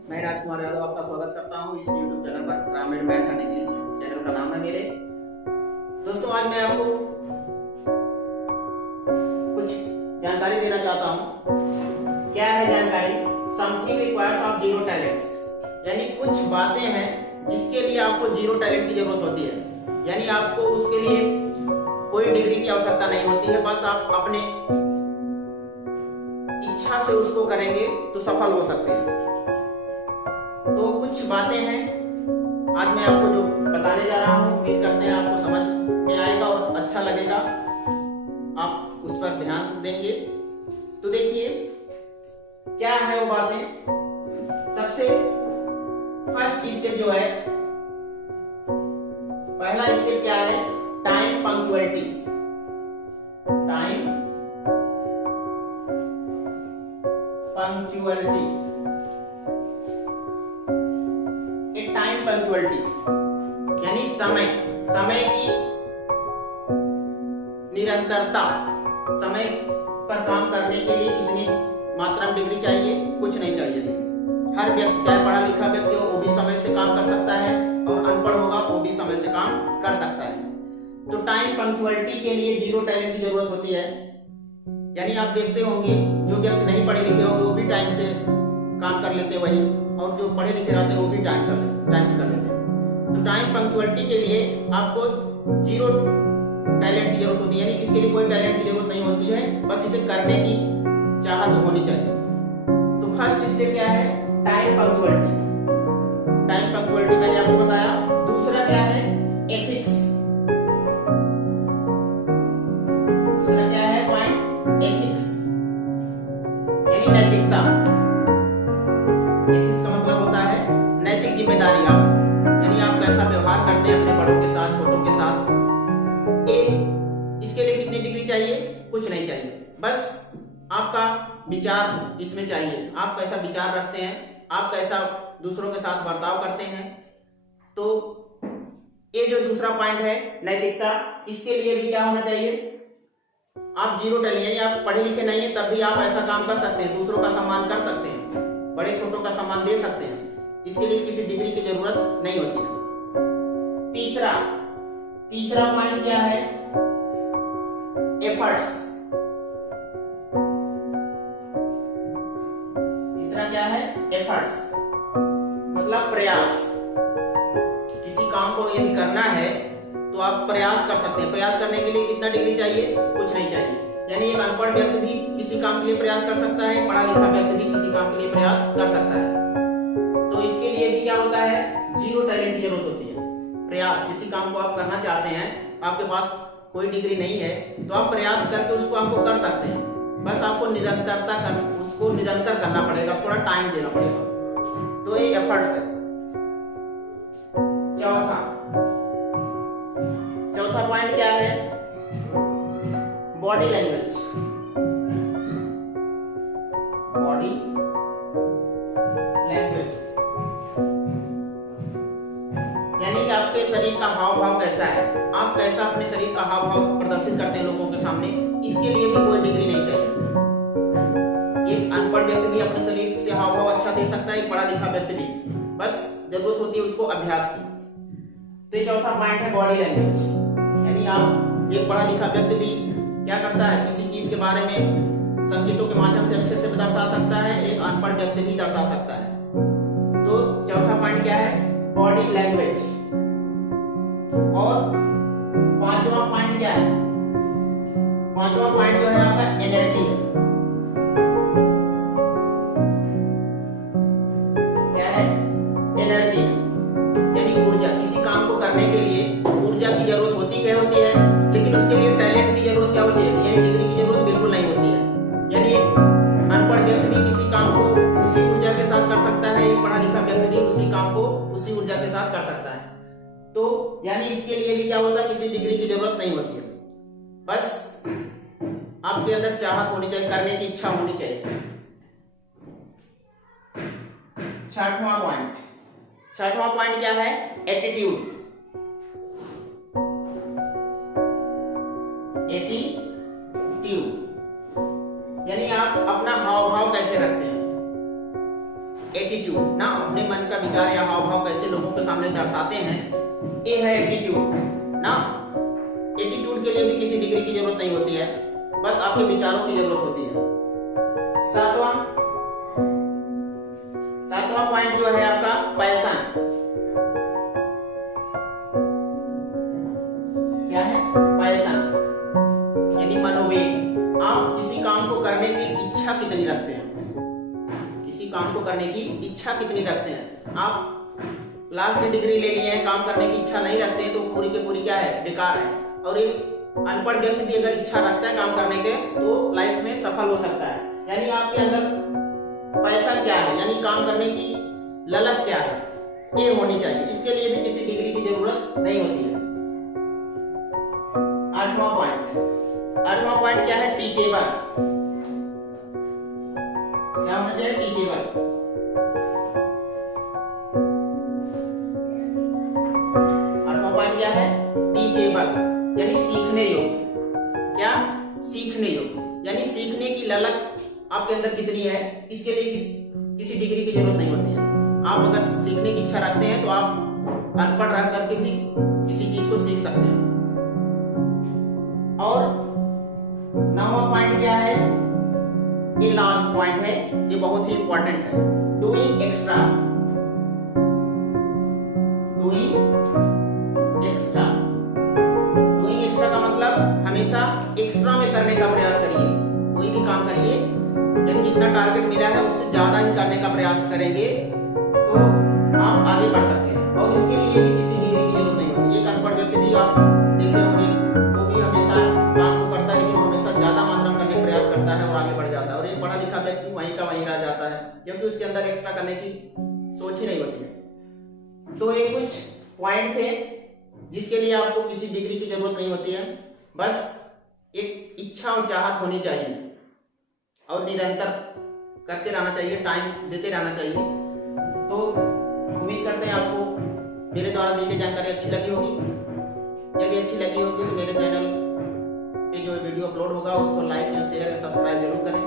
मैं राजकुमार यादव आपका स्वागत करता हूं इस YouTube चैनल पर। ग्रामीण मैथ एंड इंग्लिश चैनल का नाम है मेरे। दोस्तों, आज मैं आपको कुछ जानकारी देना चाहता हूं। क्या है जानकारी? Something requires of zero talents, यानी कुछ बातें हैं जिसके लिए आपको जीरो टैलेंट की जरूरत होती है। यानी आपको उसके लिए कोई डिग्री की आवश्यकता नहीं होती है, बस आप अपने इच्छा से उसको करेंगे तो सफल हो सकते हैं। तो कुछ बातें हैं आज मैं आपको जो बताने जा रहा हूं, उम्मीद करते हैं आपको समझ में आएगा और अच्छा लगेगा, आप उस पर ध्यान देंगे। तो देखिए क्या है वो बातें। सबसे फर्स्ट स्टेप जो है, पहला स्टेप क्या है? Time punctuality. Time punctuality, time punctuality यानी समय की निरंतरता। समय पर काम करने के लिए कितनी मात्रा में डिग्री चाहिए? कुछ नहीं चाहिए डिग्री। हर व्यक्ति, चाहे पढ़ा लिखा व्यक्ति हो, वो भी समय से काम कर सकता है, और अनपढ़ होगा वो भी समय से काम कर सकता है। तो टाइम पंक्चुअलिटी के लिए जीरो टैलेंट की जरूरत होती है। यानी आप देखते होंगे जो व्यक्ति नहीं पढ़े लिखे होंगे वो भी टाइम से काम कर लेते वही, और जो पढ़े लिखे रहते हैं वो भी टाइम से कर लेते हैं। तो टाइम पंक्चुअलिटी के लिए आपको जीरो टैलेंट की जरूरत होती है, यानी इसके लिए कोई टैलेंट की जरूरत नहीं होती है, बस इसे करने की चाहत होनी चाहिए। तो फर्स्ट स्टेप क्या है? Time punctuality. टाइम पंक्चुअलिटी मैंने आपको बताया। दूसरा क्या है? एथिक्स। दूसरा क्या है पॉइंट? एथिक्स यानी नैतिकता। एथिक्स का मतलब होता है नैतिक जिम्मेदारी। आप यानी आप कैसा व्यवहार करते हैं अपने बड़ों के साथ, छोटों के साथ। इसके लिए कितनी डिग्री चाहिए? कुछ नहीं चाहिए, बस आपका विचार इसमें चाहिए। आप कैसा विचार रखते हैं, आप कैसा दूसरों के साथ बर्ताव करते हैं। तो ये जो दूसरा पॉइंट है नैतिकता, इसके लिए भी क्या होना चाहिए? आप जीरो टैलेंट, यानी आप पढ़े लिखे नहीं है तब भी आप ऐसा काम कर सकते हैं, दूसरों का सम्मान कर सकते हैं, बड़े छोटों का सम्मान दे सकते हैं। इसके लिए किसी डिग्री की जरूरत नहीं होती है। तीसरा पॉइंट क्या है? एफर्ट्स। तीसरा क्या है? एफर्ट्स मतलब प्रयास। किसी काम को यदि करना है तो आप प्रयास कर सकते हैं। प्रयास करने के लिए कितना डिग्री चाहिए? कुछ नहीं चाहिए। यानी एक अनपढ़ व्यक्ति भी किसी काम के लिए प्रयास कर सकता है, पढ़ा लिखा व्यक्ति भी किसी काम के लिए प्रयास कर सकता है। तो इसके लिए भी क्या होता है? जीरो टैलेंट की जरूरत होती है। प्रयास, किसी काम को आप करना चाहते हैं, आपके पास कोई डिग्री नहीं है तो आप प्रयास करके उसको आपको कर सकते हैं, बस आपको उसको निरंतर करना पड़ेगा, थोड़ा टाइम देना पड़ेगा। तो ये एफर्ट्स है। चौथा पॉइंट क्या है? Body language. बॉडी लैंग्वेज यानी कि आपके शरीर का हाव भाव कैसा है, आप कैसा अपने शरीर का हाव भाव प्रदर्शित करते हैं लोगों के सामने। इसके लिए भी कोई डिग्री नहीं चाहिए। एक अनपढ़ व्यक्ति भी अपने शरीर से हाव भाव अच्छा दे सकता है, एक पढ़ा लिखा व्यक्ति भी, बस जरूरत होती है उसको अभ्यास की। तो ये चौथा पॉइंट है बॉडी लैंग्वेज। यानी आप, एक पढ़ा लिखा व्यक्ति भी क्या करता है, किसी चीज के बारे में संकेतों के माध्यम से अच्छे से दर्शा सकता है, एक अनपढ़ व्यक्ति भी दर्शा सकता है। तो चौथा पॉइंट क्या है? Body language. और पांचवा पॉइंट क्या है? पांचवा पॉइंट जो है आपका एनर्जी है। क्या है? एनर्जी यानी ऊर्जा। किसी काम को करने के लिए ऊर्जा की जरूरत होती है, लेकिन उसके लिए टैलेंट की जरूरत क्या होती है? यानी डिग्री की जरूरत बिल्कुल नहीं होती है। यानी एक अनपढ़ व्यक्ति भी किसी काम को उसी ऊर्जा के साथ कर सकता है, एक पढ़ा लिखा व्यक्ति भी उसी काम को उसी ऊर्जा के साथ कर सकता है। तो यानी इसके लिए भी क्या होता है? किसी डिग्री की जरूरत नहीं होती है, बस आपके अंदर चाहत होनी चाहिए, करने की इच्छा होनी चाहिए। छठवां पॉइंट क्या है? एटीट्यूड। यानी आप अपना हाव भाव कैसे रखते हैं। एटीट्यूड ना, अपने मन का विचार या हाव भाव कैसे लोगों के सामने दर्शाते हैं, ये है एटीट्यूड ना। एटीट्यूड के लिए भी किसी डिग्री की जरूरत नहीं होती है, बस आपके विचारों की जरूरत होती है। सातवां पॉइंट जो है आपका पैशन। क्या है? पैशन यानी मनोवेग। आप किसी काम को करने की इच्छा कितनी रखते हैं, किसी काम को करने की इच्छा कितनी रखते हैं। आप लाख की डिग्री ले लिए हैं, काम करने की इच्छा नहीं रखते हैं तो पूरी की पूरी क्या है? बेकार है। और एक अनपढ़ व्यक्ति भी अगर इच्छा रखता है काम करने के तो लाइफ में सफल हो सकता है। यानी आपके अंदर पैशन क्या है, यानी काम करने की ललक क्या है, ये होनी चाहिए। इसके लिए भी किसी डिग्री की जरूरत नहीं होती है। आठवां पॉइंट क्या है? टीचेबल। क्या होना चाहिए? टीचेबल। आठवां पॉइंट क्या है? टीचेबल यानी सीखने योग्य। क्या? सीखने योग्य यानी सीखने की ललक आपके अंदर कितनी है, इसके लिए किसी डिग्री की जरूरत नहीं होती है। आप अगर सीखने की इच्छा रखते हैं तो आप अनपढ़ रह करके भी किसी चीज को सीख सकते हैं। और 9वां पॉइंट क्या है? ये लास्ट पॉइंट है, ये बहुत ही इंपॉर्टेंट है। Doing extra. Doing extra. Doing extra का मतलब हमेशा एक्स्ट्रा में करने का प्रयास करिए। कोई भी काम करिए, यानी जितना टारगेट मिला है उससे ज्यादा ही करने का प्रयास करेंगे तो आप आगे बढ़ सकते हैं। और इसके लिए भी किसी डिग्री की जरूरत नहीं होती। एक अनपढ़ व्यक्ति भी आप देखे होंगे, वो भी हमेशा काम को करता है लेकिन वो हमेशा ज्यादा मात्रा में करने का प्रयास करता है और आगे बढ़ जाता है। और एक पढ़ा लिखा व्यक्ति वहीं का वहीं रह जाता है क्योंकि उसके अंदर एक्स्ट्रा करने की सोच ही नहीं होती है। तो ये कुछ पॉइंट थे जिसके लिए आपको किसी डिग्री की जरूरत नहीं होती है, बस एक इच्छा और चाहत होनी चाहिए और निरंतर करते रहना चाहिए, टाइम देते रहना चाहिए। तो उम्मीद करते हैं आपको मेरे द्वारा दी गई जानकारी अच्छी लगी होगी। यदि अच्छी लगी होगी तो मेरे चैनल पे जो वीडियो अपलोड होगा उसको लाइक या शेयर या सब्सक्राइब जरूर करें।